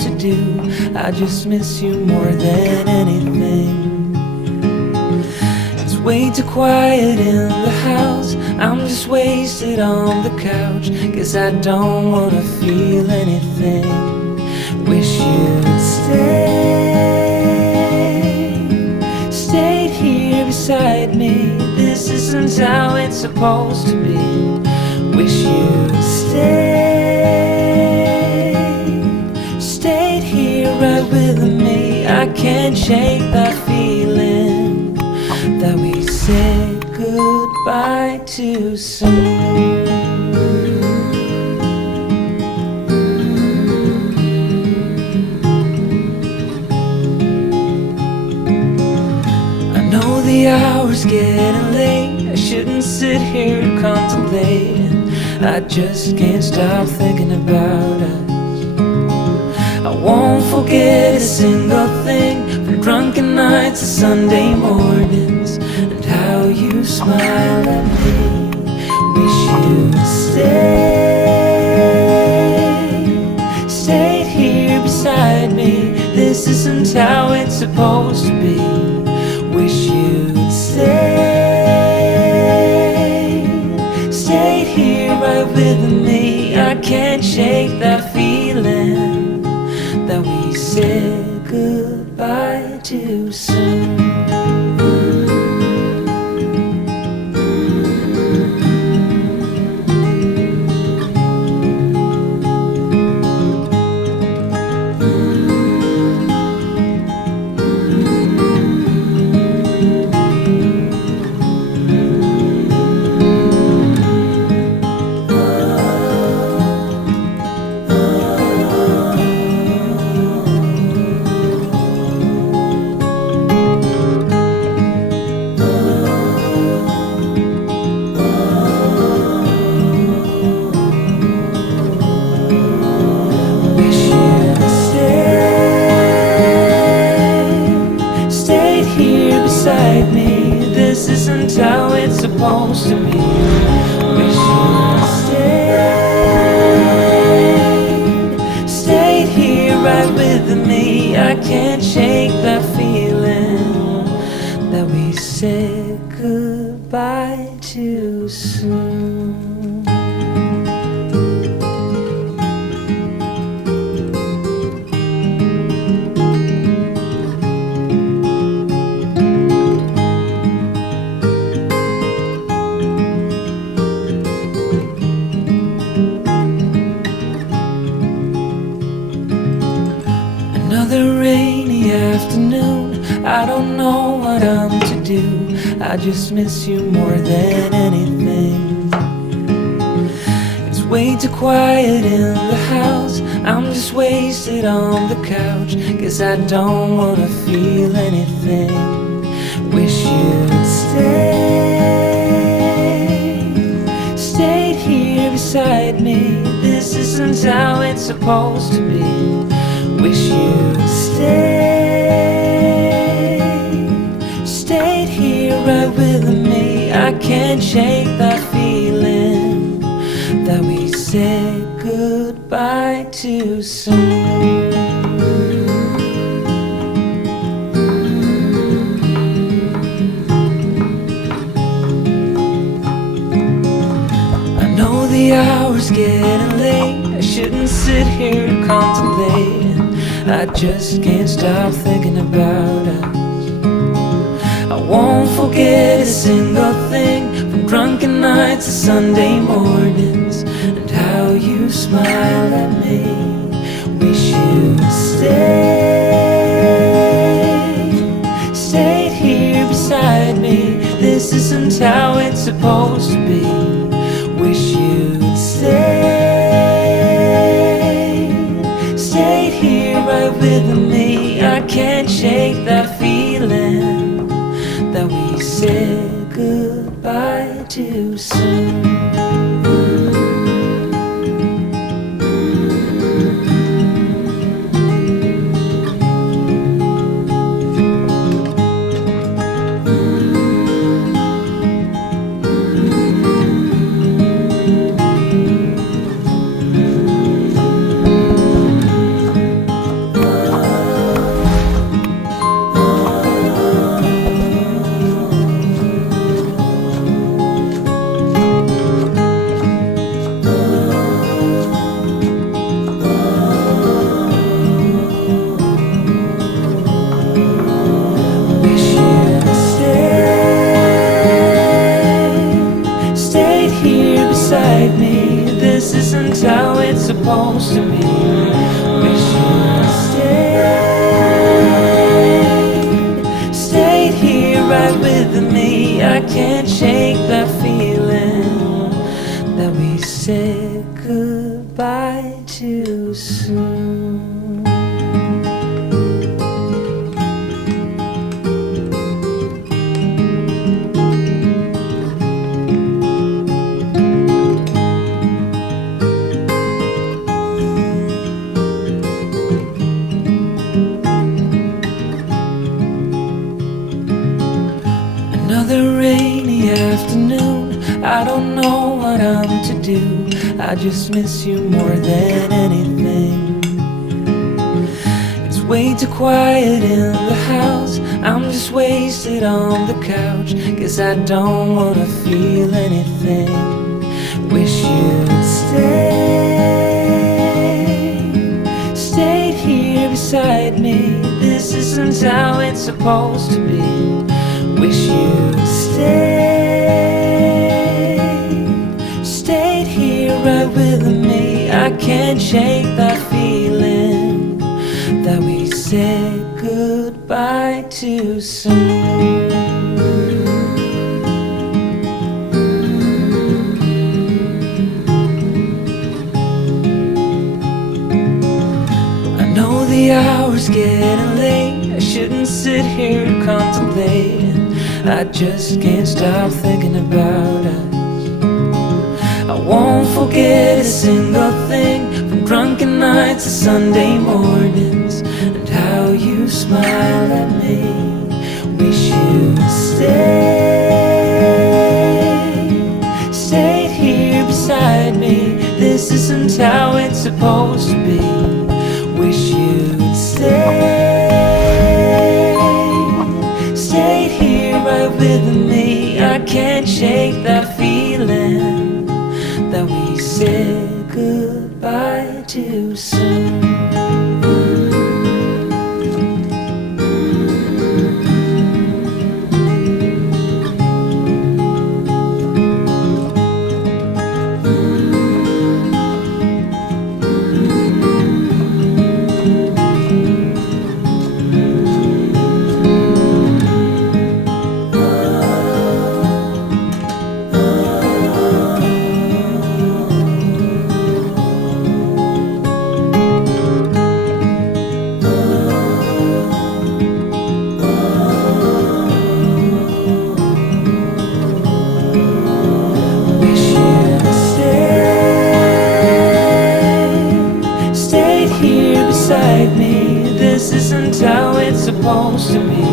to do. I just miss you more than anything. It's way too quiet in the house. I'm just wasted on the couch. Guess I don't wanna feel anything. Wish you'd stayed here beside me. This isn't how it's supposed to be. Wish you'd stayed here right with me. I can't shake that feeling that we said goodbye too soon. The hour's getting late. I shouldn't sit here contemplating. I just can't stop thinking about us. I won't forget a single thing, from drunken nights to Sunday mornings, and how you smile at me. Wish you'd stayed here beside me. This isn't how it's supposed to be. Wish you'd stayed here right with me. I can't shake that feeling that we said goodbye too soon. Beside me, this isn't how it's supposed to be. Wish you'd stayed here right with me. I can't shake that feeling that we said goodbye too soon. Another rainy afternoon, I don't know what I'm to do. I just miss you more than anything. It's way too quiet in the house. I'm just wasted on the couch. Guess I don't wanna feel anything. Wish you'd stayed here beside me. This isn't how it's supposed to be. Wish you'd stayed here right with me. I can't shake that feeling that we said goodbye too soon. I know the hour's getting late. I shouldn't sit here contemplating. I just can't stop thinking about us. I won't forget a single thing, from drunken nights to Sunday mornings, and how you smile at me. Wish you'd stayed here beside me. This isn't how it's supposed to be. Wish you'd stayed here right with me. I can't shake that feeling that we said goodbye too soon. supposed to be. Wish you'd stayed here right with me. I can't shake that feeling that we said goodbye too soon. Another rainy afternoon, I don't know what I'm to do. I just miss you more than anything. It's way too quiet in the house, I'm just wasted on the couch, 'cause I don't wanna feel anything. Wish you'd stayed here beside me. This isn't how it's supposed to be. Wish you'd stayed here right with me. I can't shake that feeling that we said goodbye too soon. I know the hour's getting late, I shouldn't sit here contemplating. I just can't stop thinking about us. I won't forget a single thing, from drunken nights to Sunday mornings, and how you smile at me. Wish you'd stayed here beside me. This isn't how it's supposed to be. Wish you'd stayed here right with me. I can't shake that feeling that we said goodbye too soon. Me. This isn't how it's supposed to be.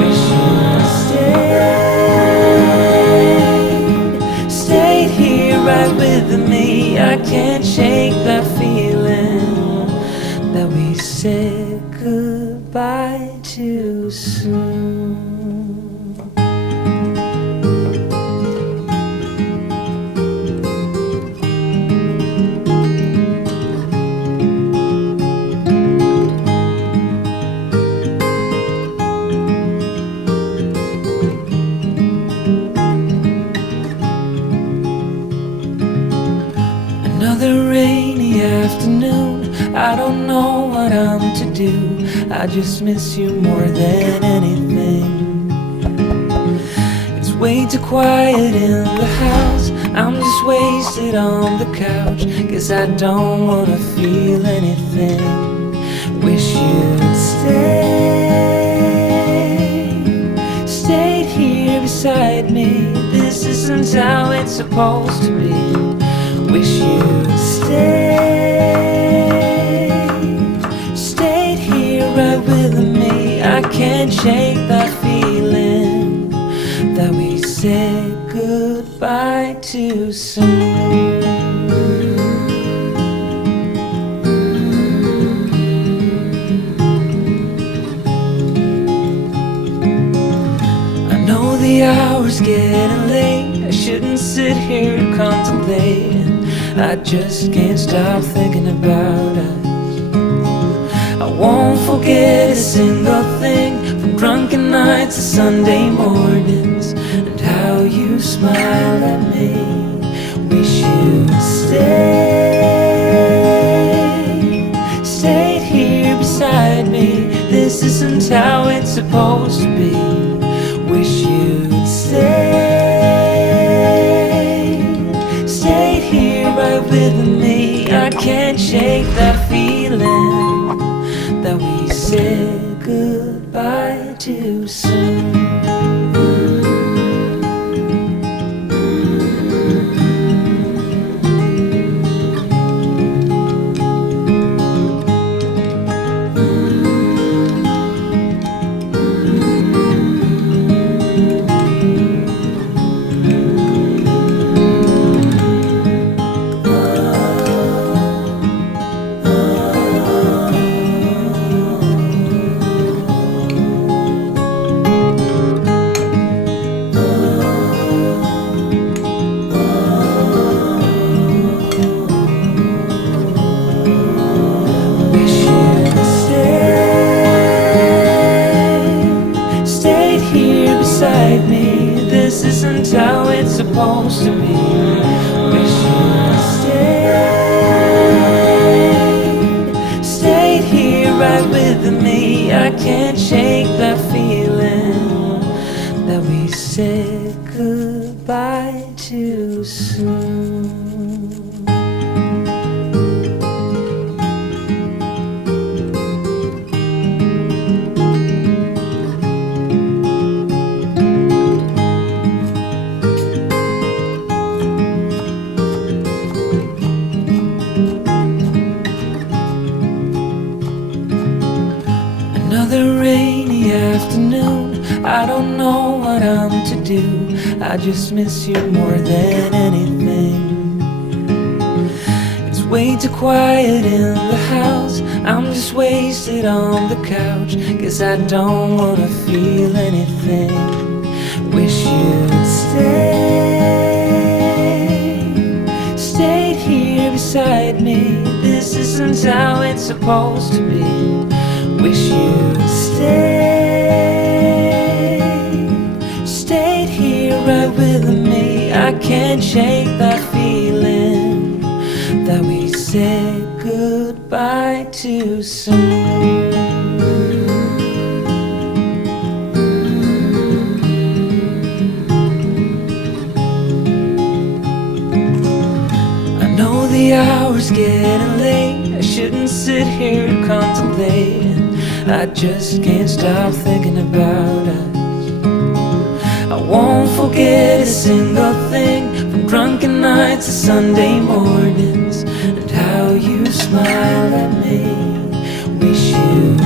Wish you'd stayed here right with me. I can't shake that feeling that we said goodbye too soon. Another rainy afternoon, I don't know what I'm to do. I just miss you more than anything. It's way too quiet in the house, I'm just wasted on the couch, 'cause I don't wanna feel anything. Wish you'd stayed here beside me. This isn't how it's supposed to be. Wish you'd stayed here right with me. I can't shake that feeling that we said goodbye too soon. I know the hour's getting late, I shouldn't sit here contemplating. I just can't stop thinking about us. I won't forget a single thing, from drunken nights to Sunday mornings, and how you smile at me. Wish you'd stay isn't how it's supposed to be. Wish you'd stayed here right with me. I can't shake that feeling that we said goodbye too soon. Beside me, this isn't how it's supposed to be. Wish you'd stayed here right with me. I can't shake that feeling that we said goodbye too soon. Another rainy afternoon, I don't know what I'm to do. I just miss you more than anything. It's way too quiet in the house, I'm just wasted on the couch, 'cause I don't wanna feel anything. Wish you'd stayed here beside me. This isn't how it's supposed to be. Wish you'd stayed here right with me. I can't shake that feeling that we said goodbye too soon. I know the hour's getting late, I shouldn't sit here contemplating. I just can't stop thinking about us. I won't forget a single thing, from drunken nights to Sunday mornings, and how you smile at me. Wish you'd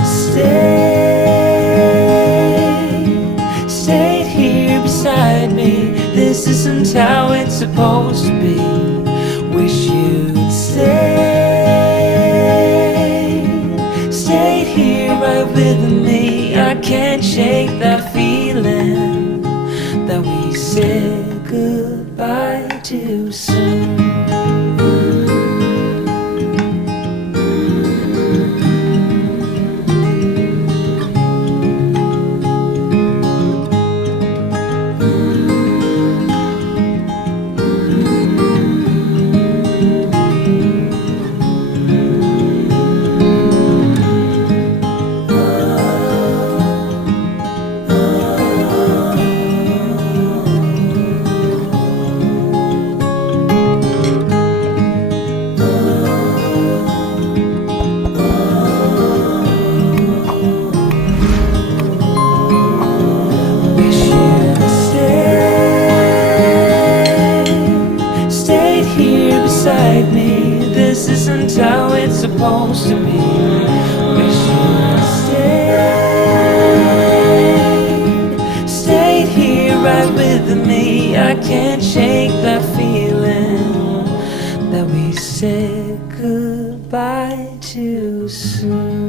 stayed here beside me. This isn't how it's supposed to be. Wish you'd stayed here right with me. I can't shake that feeling that we said goodbye too soon. Beside me, this isn't how it's supposed to be. Wish you'd stayed here right with me. I can't shake that feeling that we said goodbye too soon.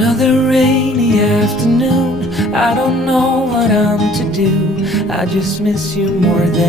Another rainy afternoon, I don't know what I'm to do. I just miss you more than